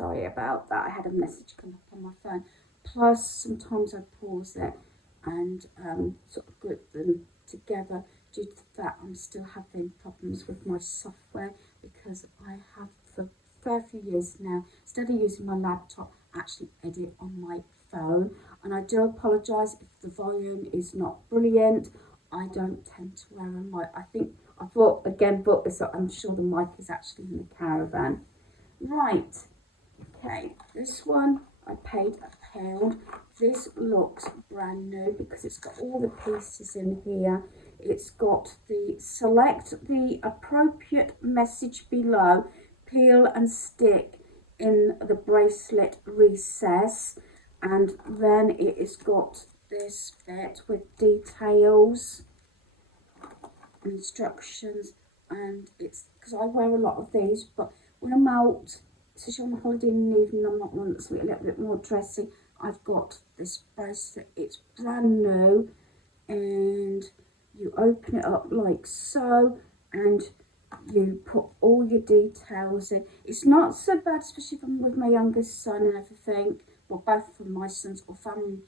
sorry about that. I had a message come up on my phone. Plus, sometimes I pause it and sort of group them together. Due to that, I'm still having problems with my software because I have for a fair few years now, instead of using my laptop, actually edit on my phone. And I do apologise if the volume is not brilliant. I don't tend to wear a mic. I think I brought this up. I'm sure the mic is actually in the caravan. Right, okay, this one I paid £1. This looks brand new because it's got all the pieces in here. It's got the select the appropriate message below, peel and stick in the bracelet recess, and then it has got this bit with details, instructions, and it's because I wear a lot of these, but when I'm out, especially on holiday in the evening, I'm not one that's a little bit more dressy. I've got this bracelet. It's brand new, and you open it up like so, and you put all your details in. It's not so bad, especially if I'm with my youngest son and everything, well, both from my sons or family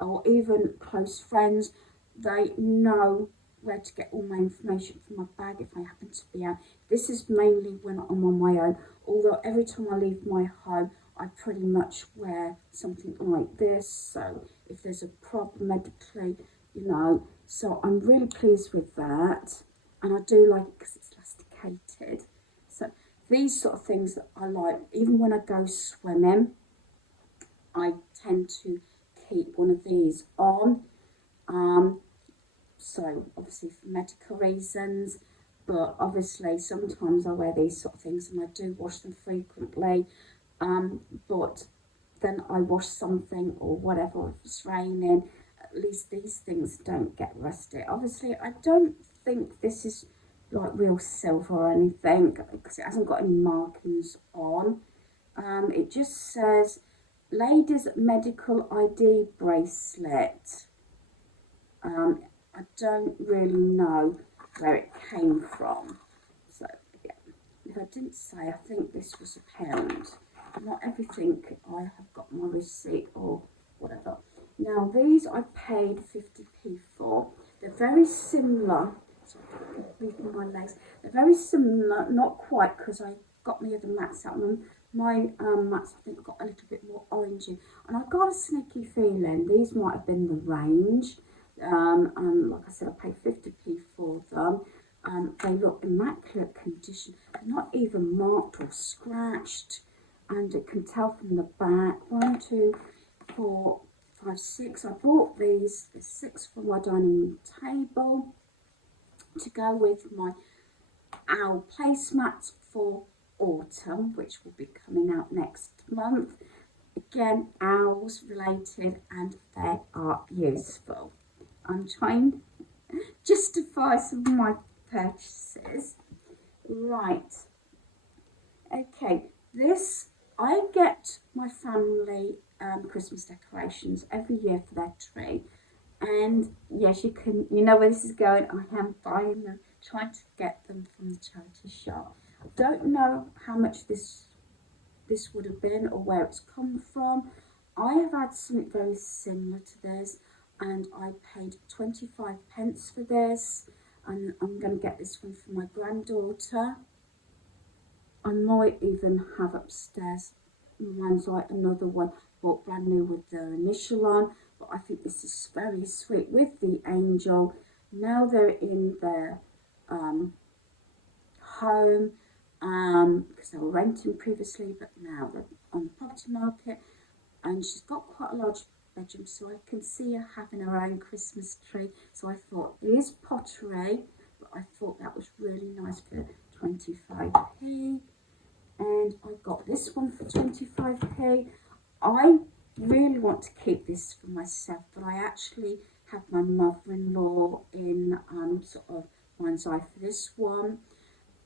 or even close friends. They know where to get all my information from my bag if I happen to be out. This is mainly when I'm on my own, although every time I leave my home, I pretty much wear something like this. So if there's a problem medically, you know, so I'm really pleased with that. And I do like it because it's elasticated. So these sort of things that I like, even when I go swimming, I tend to keep one of these on. So obviously for medical reasons, but obviously sometimes I wear these sort of things and I do wash them frequently. But then I wash something or whatever, if it's raining, at least these things don't get rusty. Obviously I don't think this is like real silver or anything because it hasn't got any markings on. It just says ladies medical ID bracelet. I don't really know where it came from. So yeah, if I didn't say, I think this was £1. Not everything I have got my receipt or whatever. Now these I paid 50p for. They're very similar. Sorry, moving my legs. They're very similar, not quite, because I got my other mats out. My mats I think got a little bit more orangey, and I got a sneaky feeling these might have been the range. And like I said, I paid 50p for them. They look immaculate condition. They're not even marked or scratched, and it can tell from the back. 1, 2, 4, 5, 6. I bought these. There's 6 for my dining table to go with my owl placemats for autumn, which will be coming out next month. Again, owls related, and they are useful. I'm trying to justify some of my purchases. Right. Okay, this, I get my family Christmas decorations every year for their tree. And yes, you know where this is going. I am buying them, trying to get them from the charity shop. I don't know how much this would have been or where it's come from. I have had something very similar to this, and I paid 25p for this, and I'm going to get this one for my granddaughter. I might even have upstairs, mine's like another one, bought brand new with their initial on, but I think this is very sweet with the angel. Now they're in their home, because they were renting previously, but now they're on the property market, and she's got quite a large bedroom, so I can see her having her own Christmas tree. So I thought, it is pottery, but I thought that was really nice for 25p. And I got this one for 25p. I really want to keep this for myself, but I actually have my mother-in-law in sort of mind's eye for this one,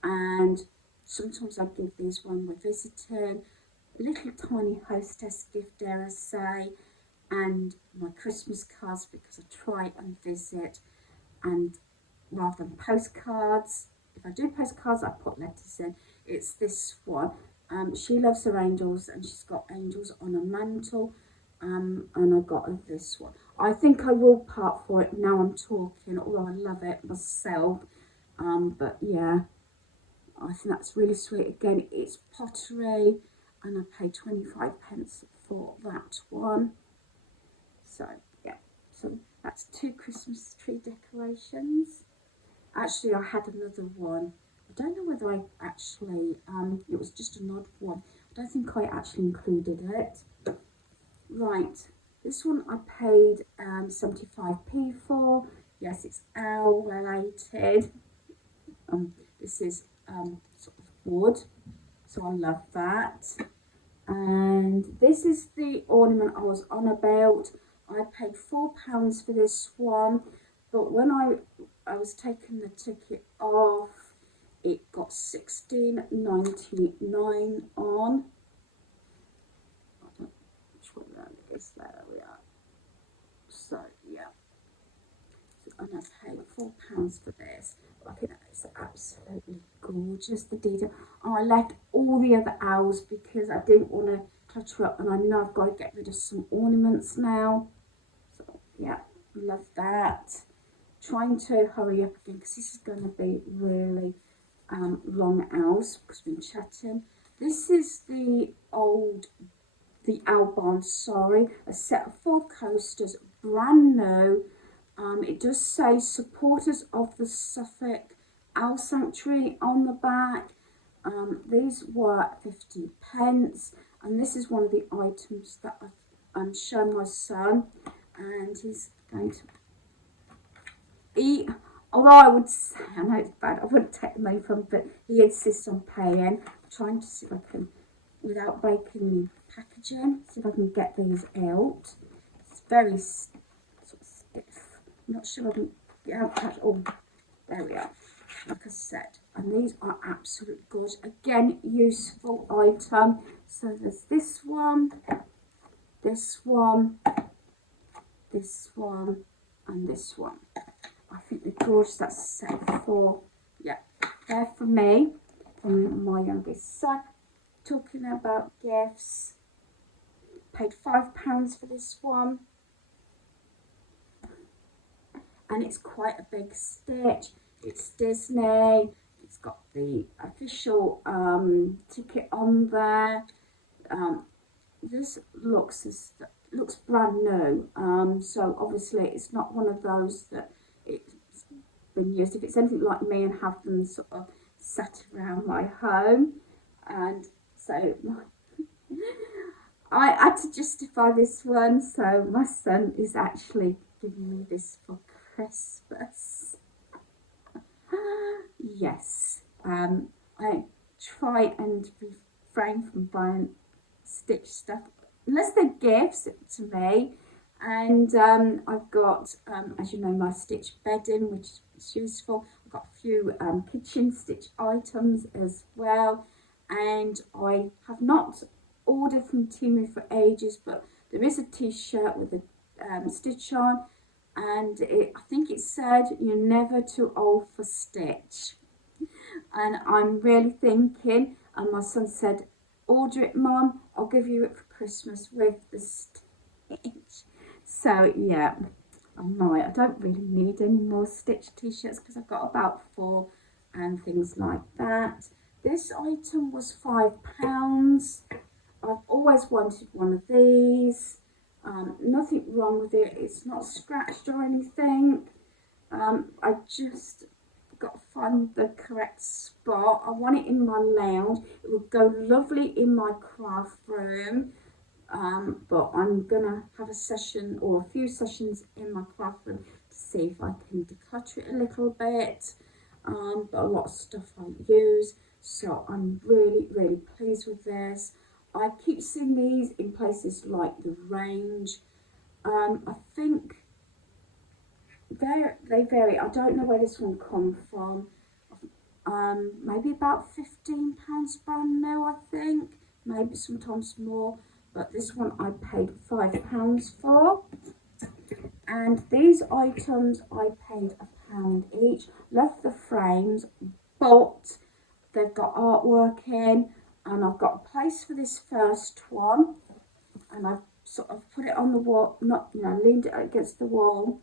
and sometimes I give these when we're visiting. A little tiny hostess gift, dare I say, and my Christmas cards, because I try and visit, and rather than postcards, if I do postcards I put letters in. It's this one. She loves her angels, and she's got angels on her mantle. And I got her this one. I think I will part for it now I'm talking, although I love it myself. But yeah, I think that's really sweet. Again, it's pottery, and I paid 25p for that one. So yeah, so that's 2 Christmas tree decorations. Actually, I had another one. I don't know whether I actually, it was just an odd one. I don't think I actually included it. Right, this one I paid 75p for. Yes, it's owl related. This is sort of wood, so I love that. And this is the ornament I was on about. I paid £4 for this one, but when I was taking the ticket off, it got £16.99 on. I don't know which one that is. There we are. So yeah, and I paid £4 for this. I think that is absolutely gorgeous. The detail. Oh, I left all the other owls because I didn't want to clutter up, and I know I've got to get rid of some ornaments now. So yeah, love that. Trying to hurry up again because this is going to be really long owls because we've been chatting. This is the owl barn, sorry, a set of 4 coasters, brand new. It does say supporters of the Suffolk Owl Sanctuary on the back. These were 50p, and this is one of the items that I've shown my son, and he's going to eat. Although I would say, I know it's bad, I wouldn't take the money from him, but he insists on paying. I'm trying to see if I can, without breaking the packaging, see if I can get these out. It's very sort of stiff. I'm not sure I can get out. Oh, there we are. Like I said, and these are absolutely gorgeous. Again, useful item. So there's this one, this one, this one, and this one. I think they're gorgeous. That's set 4. Yeah, they're for me, from my youngest son. Talking about gifts, paid £5 for this one, and it's quite a big stitch. It's Disney. It's got the official ticket on there. This looks brand new. So obviously it's not one of those that it's been used. If it's anything like me and have them sort of sat around my home, and so I had to justify this one. So my son is actually giving me this for Christmas. Yes, I try and refrain from buying stitch stuff unless they're gifts to me. And I've got, as you know, my stitch bedding, which is useful. I've got a few kitchen stitch items as well, and I have not ordered from Temu for ages, but there is a t-shirt with a stitch on, and I think it said you're never too old for stitch. And I'm really thinking, and my son said, order it, Mum, I'll give you it for Christmas with the stitch. So yeah, I might. I don't really need any more stitch t-shirts because I've got about 4 and things like that. This item was £5. I've always wanted one of these. Nothing wrong with it. It's not scratched or anything. I just got to find the correct spot. I want it in my lounge. It would go lovely in my craft room. But I'm gonna have a session or a few sessions in my craft room to see if I can declutter it a little bit. But a lot of stuff I use, so I'm really pleased with this. I keep seeing these in places like the Range. I think they vary. I don't know where this one come from. Maybe about £15 brand new, I think. Maybe sometimes more. But this one I paid £5 for. And these items I paid £1 each. Love the frames, but they've got artwork in. and I've got a place for this first one, and I've sort of put it on the wall, not, you know, leaned it against the wall,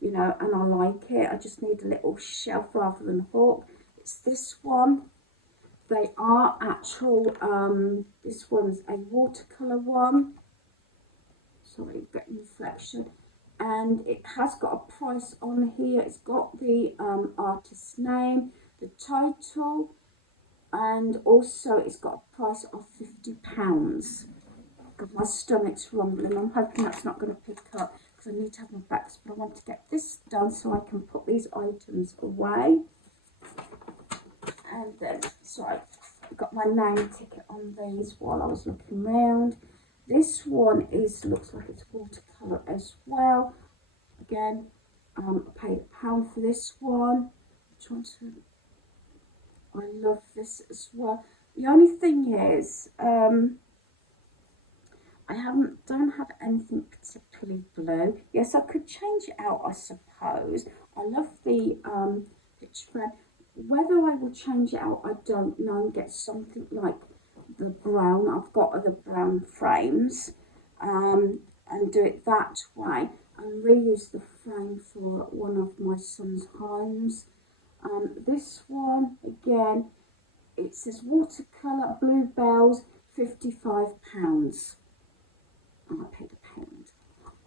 you know, and I like it. I just need a little shelf rather than a hook. It's this one. They are actual, this one's a watercolour one. Sorry, getting reflection. And it has got a price on here. It's got the artist's name, the title, and also it's got a price of £50. God, my stomach's rumbling. I'm hoping that's not going to pick up because I need to have my backs, but I want to get this done so I can put these items away. And then, sorry, I got my name ticket on these while I was looking around. This one looks like it's watercolour as well. Again, I paid £1 for this one. I love this as well. The only thing is, I don't have anything particularly blue. Yes, I could change it out, I suppose. I love the picture frame. Whether I will change it out, I don't know, and get something like the brown. I've got other brown frames, and do it that way, and reuse the frame for one of my son's homes. This one, again, it says watercolour, bluebells, £55. And I paid £1.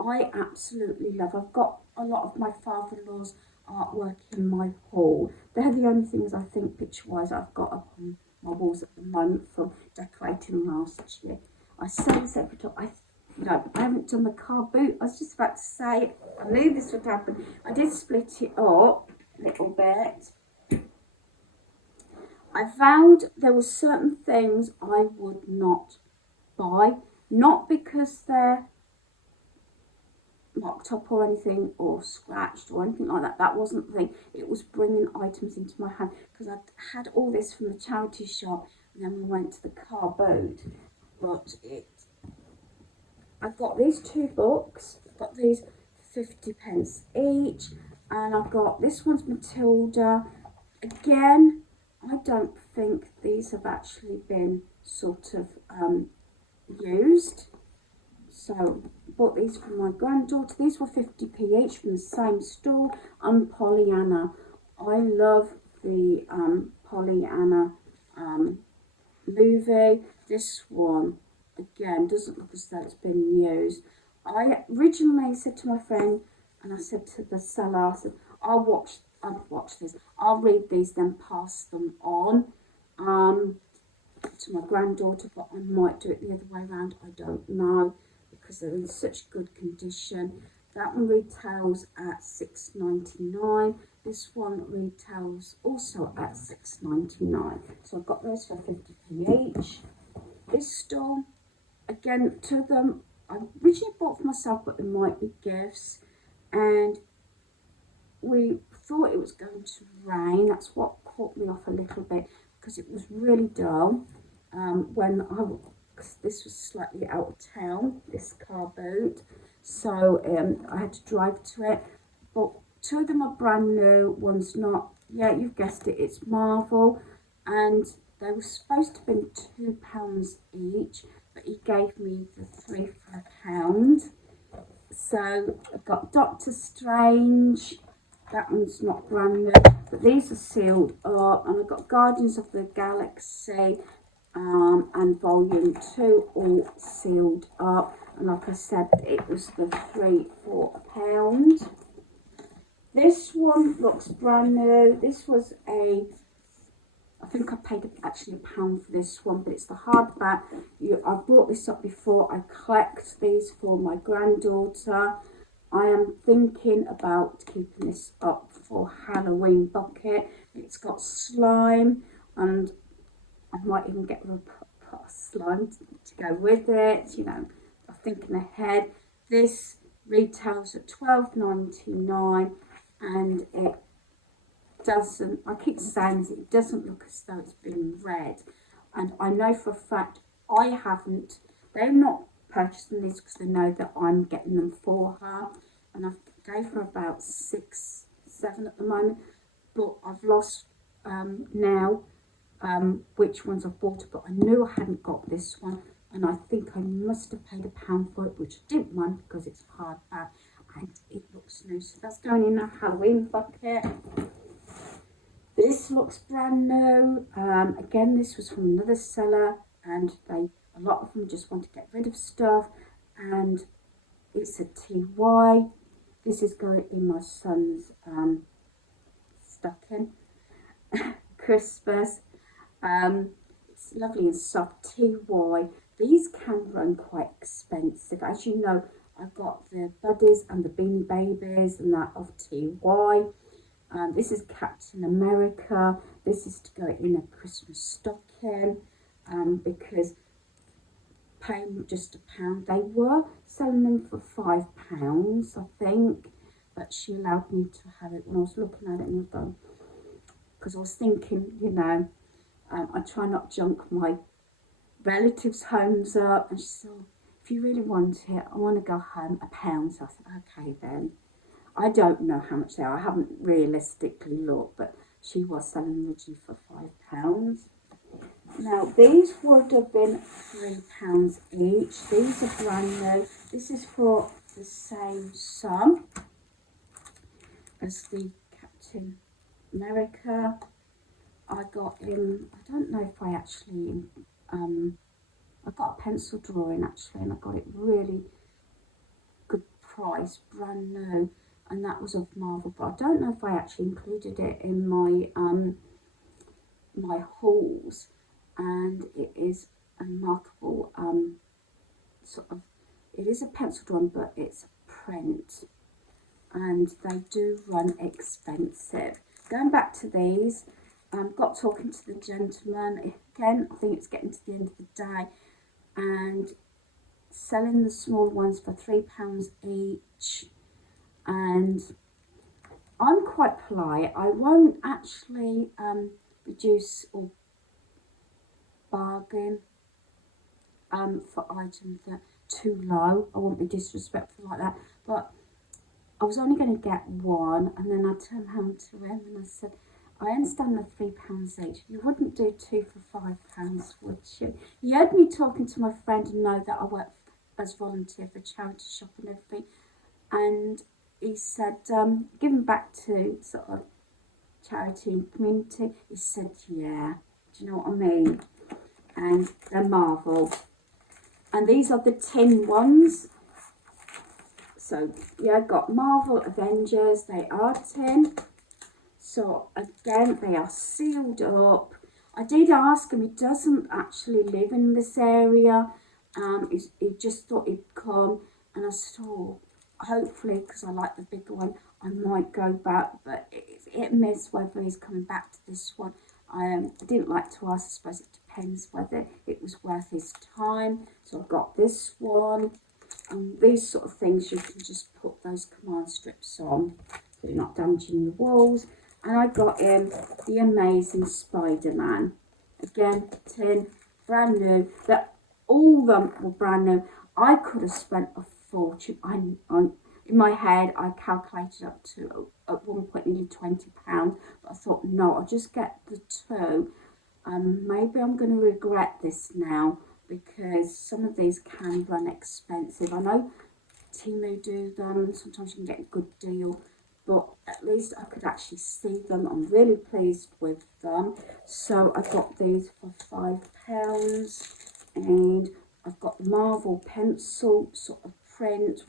I absolutely love. I've got a lot of my father-in-law's artwork in my hall. They're the only things I think picture-wise I've got up on my walls at the moment from decorating last year. I say this every time. I haven't done the car boot. I was just about to say it. I knew this would happen. I did split it up a little bit. I vowed there were certain things I would not buy. Not because they're locked up or anything, or scratched or anything like that. That wasn't the thing. It was bringing items into my hand, because I'd had all this from the charity shop, and then we went to the car boot. But I've got these two books. I've got these 50p each, and I've got this one's Matilda. Again, I don't think these have actually been sort of used. So bought these for my granddaughter. These were 50p each from the same store. And Pollyanna. I love the Pollyanna movie. This one, again, doesn't look as though it's been used. I originally said to my friend, and I said to the seller, I said, I'll watch this. I'll read these, then pass them on to my granddaughter, but I might do it the other way around. I don't know, because they're in such good condition. That one retails at £6.99. This one retails also at £6.99. So I've got those for 50p each. This stall, again, two of them I originally bought for myself, but they might be gifts. And we thought it was going to rain. That's what caught me off a little bit, because it was really dull because this was slightly out of town, this car boot. So I had to drive to it. But two of them are brand new, one's not. Yeah, you've guessed it, it's Marvel. And they were supposed to have been £2 each, but he gave me the 3 for £1. So I've got Doctor Strange. That one's not brand new, but these are sealed up. And I've got Guardians of the Galaxy and Volume 2 all sealed up. And like I said, it was the 3 for £1. This one looks brand new. This was I think I paid actually £1 for this one, but it's the hardback. I brought this up before. I collect these for my granddaughter. I am thinking about keeping this up for Halloween bucket. It's got slime, and I might even get a pot of slime to go with it. You know, I'm thinking ahead. This retails at £12.99, and it doesn't, I keep saying this, it doesn't look as though it's been read. And I know for a fact they're not purchasing these because they know that I'm getting them for her. And I've gave her about 6, 7 at the moment, but I've lost now which ones I've bought, but I knew I hadn't got this one, and I think I must have paid £1 for it, which I didn't mind because it's hardback and it looks new. So that's going in a Halloween bucket. This looks brand new. Again, this was from another seller, and a lot of them just want to get rid of stuff, and it's a TY. This is going in my son's stocking. Christmas. It's lovely and soft. TY. These can run quite expensive. As you know, I've got the Buddies and the Beanie Babies and that of TY. This is Captain America. This is to go in a Christmas stocking because paying just £1. They were selling them for £5, I think, but she allowed me to have it when I was looking at it and I thought, because I was thinking, you know, I try not to junk my relatives' homes up, and she said, oh, if you really want it, I want to go home, £1. So I said, okay then. I don't know how much they are. I haven't realistically looked, but she was selling originally for £5. Now, these would have been £3 each. These are brand new. This is for the same sum as the Captain America. I got him, I don't know if I actually, I got a pencil drawing actually, and I got it really good price, brand new. And that was of Marvel, but I don't know if I actually included it in my my hauls. And it is a remarkable sort of, it is a pencil drawing, but it's print, and they do run expensive. Going back to these, got talking to the gentleman again. I think it's getting to the end of the day, and selling the small ones for £3 each. And I'm quite polite. I won't actually reduce or bargain for items that are too low. I won't be disrespectful like that. But I was only going to get one, and then I turned around to him and I said, I understand the £3 each. You wouldn't do two for £5, would you? He heard me talking to my friend and know that I work as volunteer for charity shop and everything. And he said, giving back to sort of charity and community. He said, yeah, do you know what I mean? And they're Marvel. And these are the tin ones. So, yeah, got Marvel Avengers. They are tin. So, again, they are sealed up. I did ask him, he doesn't actually live in this area. He just thought he'd come. And I said, oh, hopefully, because I like the bigger one, I might go back, but it's hit and miss whether he's coming back to this one. I didn't like to ask. I suppose it depends whether it was worth his time. So I've got this one, and these sort of things you can just put those command strips on so you're not damaging the walls. And I got him the Amazing Spider-Man. Again, tin, brand new. That all of them were brand new. I could have spent a fortune. In my head, I calculated up to at one point nearly £20, but I thought no, I'll just get the two. Maybe I'm going to regret this now because some of these can run expensive. I know Temu do them. Sometimes you can get a good deal, but at least I could actually see them. I'm really pleased with them. So I got these for £5, and I've got the Marvel pencil sort of print,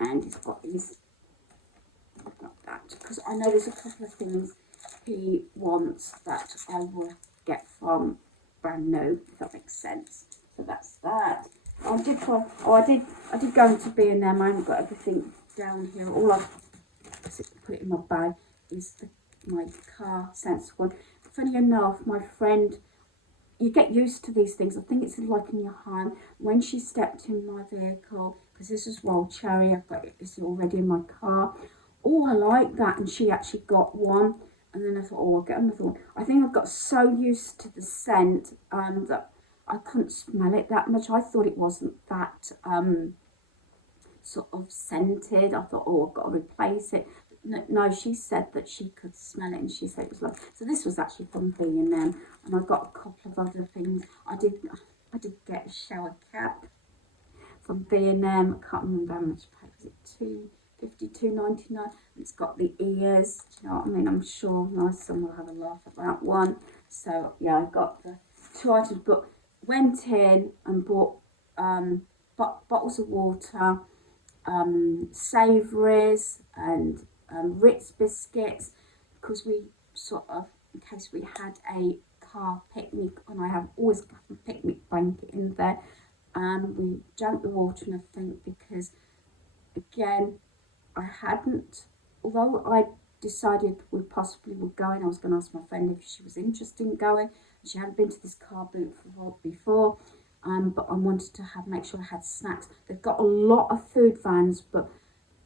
and it's got his, I've got that, because I know there's a couple of things he wants that I will get from brand new, if that makes sense. So that's that. I did go into B&M. I haven't got everything down here. All I've put it in my bag is my car sensor one. Funny enough, my friend, you get used to these things. I think it's like in your home. When she stepped in my vehicle, because this is Wild Cherry, I've got it's already in my car. Oh, I like that. And she actually got one. And then I thought, oh, I'll get another one. I think I got so used to the scent that I couldn't smell it that much. I thought it wasn't that sort of scented. I thought, oh, I've got to replace it. But no, she said that she could smell it and she said it was lovely. So this was actually from B&M, and I got a couple of other things. I did get a shower cap from B&M. I can't remember how much I paid. Was it £2.50, £2.99? It's got the ears. Do you know what I mean? I'm sure my son will have a laugh at that one. So yeah, I got the 2 items, but went in and bought bottles of water, savouries and Ritz biscuits, because we sort of, in case we had a car picnic, and I have always got a picnic blanket in there, and we drank the water and everything, because again, I hadn't, although I decided we possibly were going, I was going to ask my friend if she was interested in going. She hadn't been to this carboot before, but I wanted to make sure I had snacks. They've got a lot of food vans, but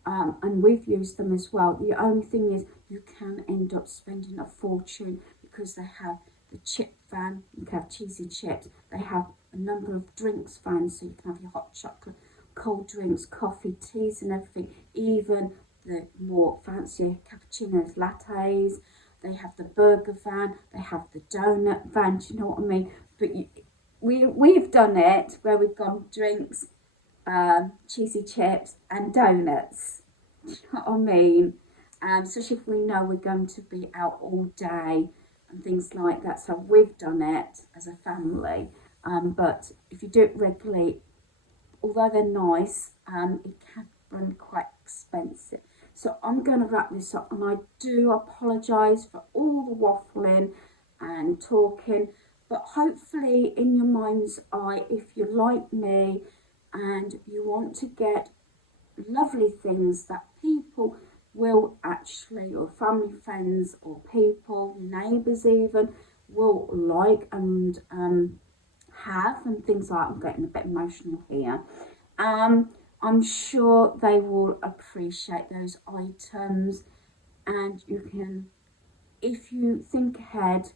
and we've used them as well. The only thing is you can end up spending a fortune, because they have the chip van, you can have cheesy chips. They have a number of drinks vans, so you can have your hot chocolate, cold drinks, coffee, teas and everything, even the more fancier cappuccinos, lattes. They have the burger van, they have the donut van, do you know what I mean? But we've done it where we've gone drinks, cheesy chips and donuts, do you know what I mean? Especially if we know we're going to be out all day and things like that. So we've done it as a family, but if you do it regularly, although they're nice, it can run quite expensive. So I'm going to wrap this up, and I do apologise for all the waffling and talking, but hopefully in your mind's eye, if you're like me and you want to get lovely things that people will actually, or family, friends, or people, neighbours even, will like and have, and things like, I'm getting a bit emotional here. I'm sure they will appreciate those items, and you can, if you think ahead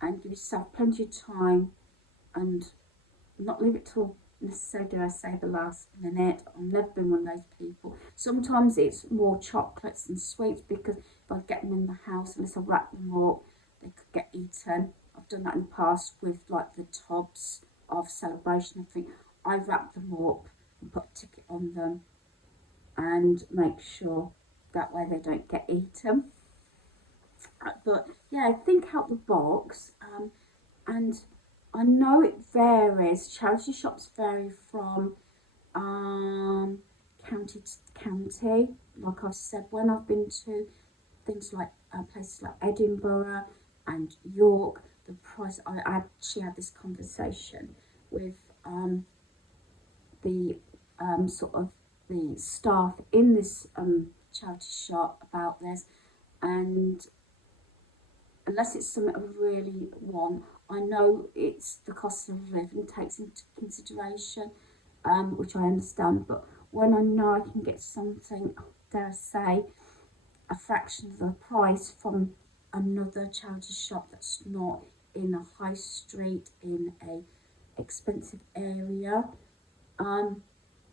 and give yourself plenty of time and not leave it till necessarily, dare I say, the last minute. I've never been one of those people. Sometimes it's more chocolates and sweets, because if I get them in the house, unless I wrap them up, they could get eaten. I've done that in the past with like the tubs of celebration and everything. I wrap them up and put a ticket on them and make sure that way they don't get eaten. But yeah, think out the box, and I know it varies. Charity shops vary from county to county. Like I've said, when I've been to things like places like Edinburgh and York, the price, I actually had this conversation with the sort of the staff in this charity shop about this, and unless it's something I really want, I know it's the cost of living takes into consideration, which I understand, but when I know I can get something, dare I say, a fraction of the price from another charity shop that's not in a high street, in a expensive area,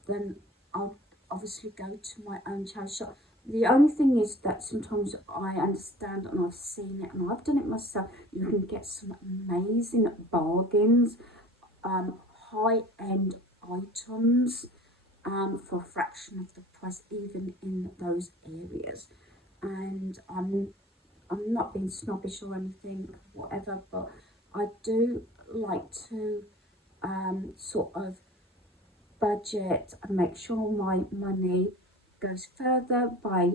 then I'll obviously go to my own charity shop. The only thing is that sometimes I understand, and I've seen it, and I've done it myself, you can get some amazing bargains, high-end items for a fraction of the price, even in those areas. And I'm not being snobbish or anything, whatever, but I do like to sort of budget and make sure my money goes further by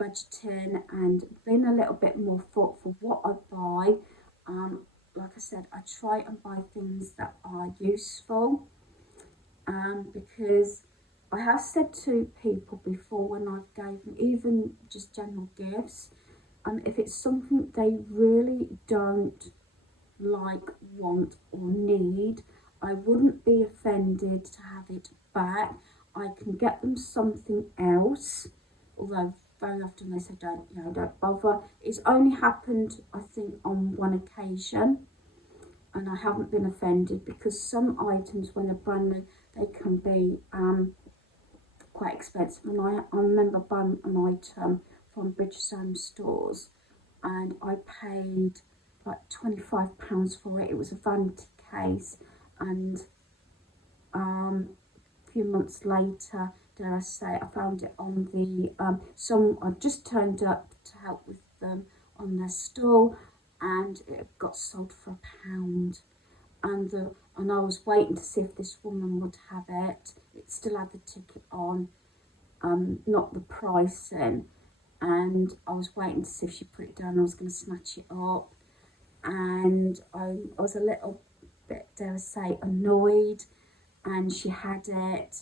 budgeting and being a little bit more thoughtful what I buy. Like I said, I try and buy things that are useful, because I have said to people before when I've gave them even just general gifts, if it's something they really don't like, want or need, I wouldn't be offended to have it back. I can get them something else, although very often they say don't bother. It's only happened, I think, on one occasion, and I haven't been offended, because some items when they're brand new, they can be quite expensive, and I remember buying an item from British Home Stores, and I paid like £25 for it. It was a vanity case, and a few months later, dare I say, I found it on the I just turned up to help with them on their stall, and it got sold for £1. And I was waiting to see if this woman would have it. It still had the ticket on, not the pricing, and I was waiting to see if she put it down. I was going to snatch it up, and I was a little bit, dare I say, annoyed. And she had it,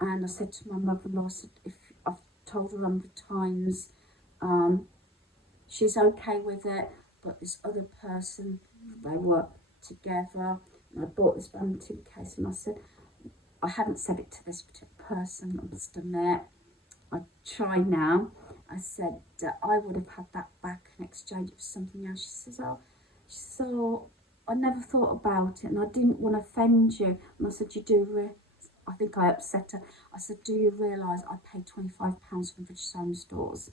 and I said to my mother-in-law, if I've told her 100 times, she's okay with it, but this other person, they were together, and I bought this vanity case, and I said, I haven't said it to this particular person, I must admit, I try now. I said, I would have had that back and exchanged it for something else. She says, oh, I never thought about it, and I didn't want to offend you. And I said, I think I upset her. I said, do you realise I paid £25 from British Home Stores?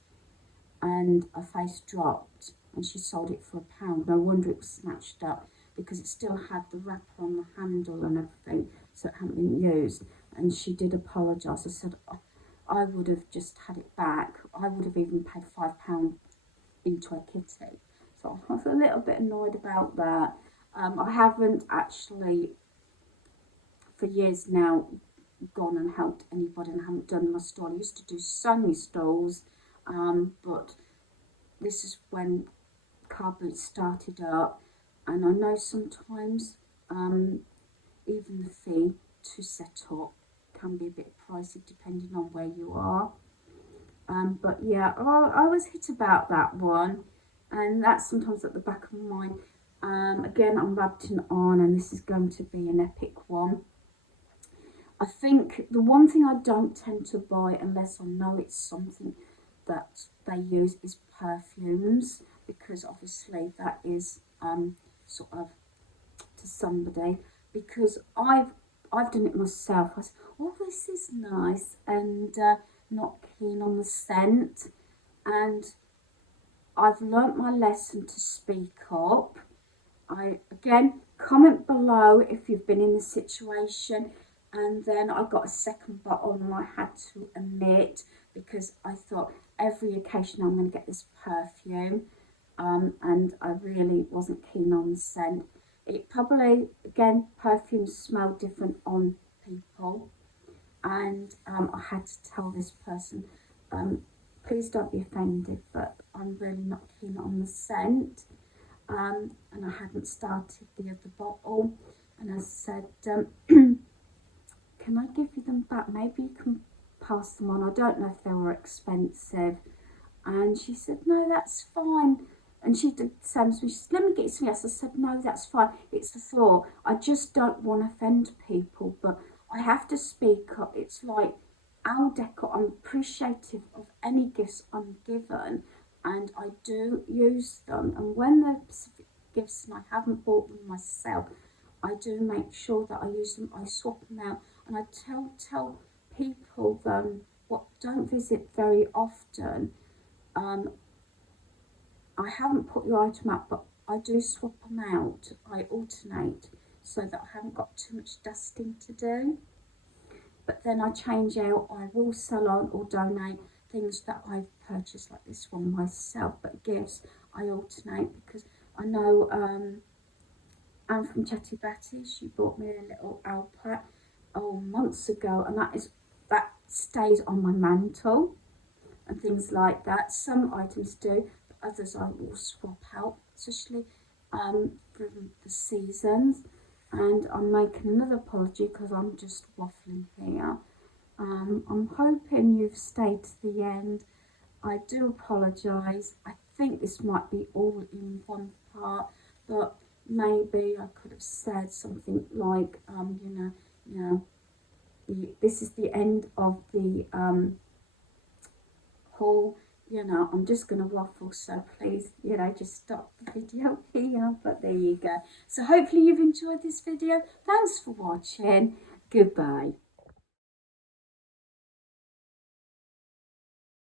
And her face dropped, and she sold it for £1. No wonder it was snatched up, because it still had the wrapper on the handle and everything, so it hadn't been used. And she did apologise. I said, I would have just had it back. I would have even paid £5 into a kitty. So I was a little bit annoyed about that. I haven't actually, for years now, gone and helped anybody, and I haven't done my stall. I used to do so many stalls, but this is when carboot started up, and I know sometimes even the fee to set up can be a bit pricey depending on where you are. But yeah, I was hit about that one, and that's sometimes at the back of my mind. Again, I'm rabbiting on, and this is going to be an epic one. I think the one thing I don't tend to buy unless I know it's something that they use is perfumes, because obviously that is sort of to somebody, because I've done it myself. I said, oh, this is nice, and not keen on the scent, and I've learnt my lesson to speak up. Again, comment below if you've been in this situation. And then I got a second bottle, and I had to admit, because I thought every occasion I'm going to get this perfume, and I really wasn't keen on the scent. It probably, again, perfumes smell different on people, and I had to tell this person, please don't be offended, but I'm really not keen on the scent. And I hadn't started the other bottle, and I said, can I give you them back? Maybe you can pass them on. I don't know if they were expensive. And she said, no, that's fine. And she did the same as me. She said, let me get you some else. I said, no, that's fine. It's the thought. I just don't want to offend people, but I have to speak up. It's like our decor. I'm appreciative of any gifts I'm given, and I do use them. And when they're specific gifts and I haven't bought them myself, I do make sure that I use them. I swap them out, and I tell people what don't visit very often. I haven't put your item out, but I do swap them out. I alternate so that I haven't got too much dusting to do. But then I change out. I will sell on or donate things that I've purchased, like this one myself. But gifts, I alternate, because I know Anne from Chatty, she bought me a little alpaca months ago, and that stays on my mantle and things like that. Some items do, but others I will swap out, especially for the seasons. And I'm making another apology because I'm just waffling here. I'm hoping you've stayed to the end. I do apologise. I think this might be all in one part, but maybe I could have said something like, this is the end of the haul. I'm just going to waffle, so please, just stop the video here. But there you go. So hopefully you've enjoyed this video. Thanks for watching. Goodbye.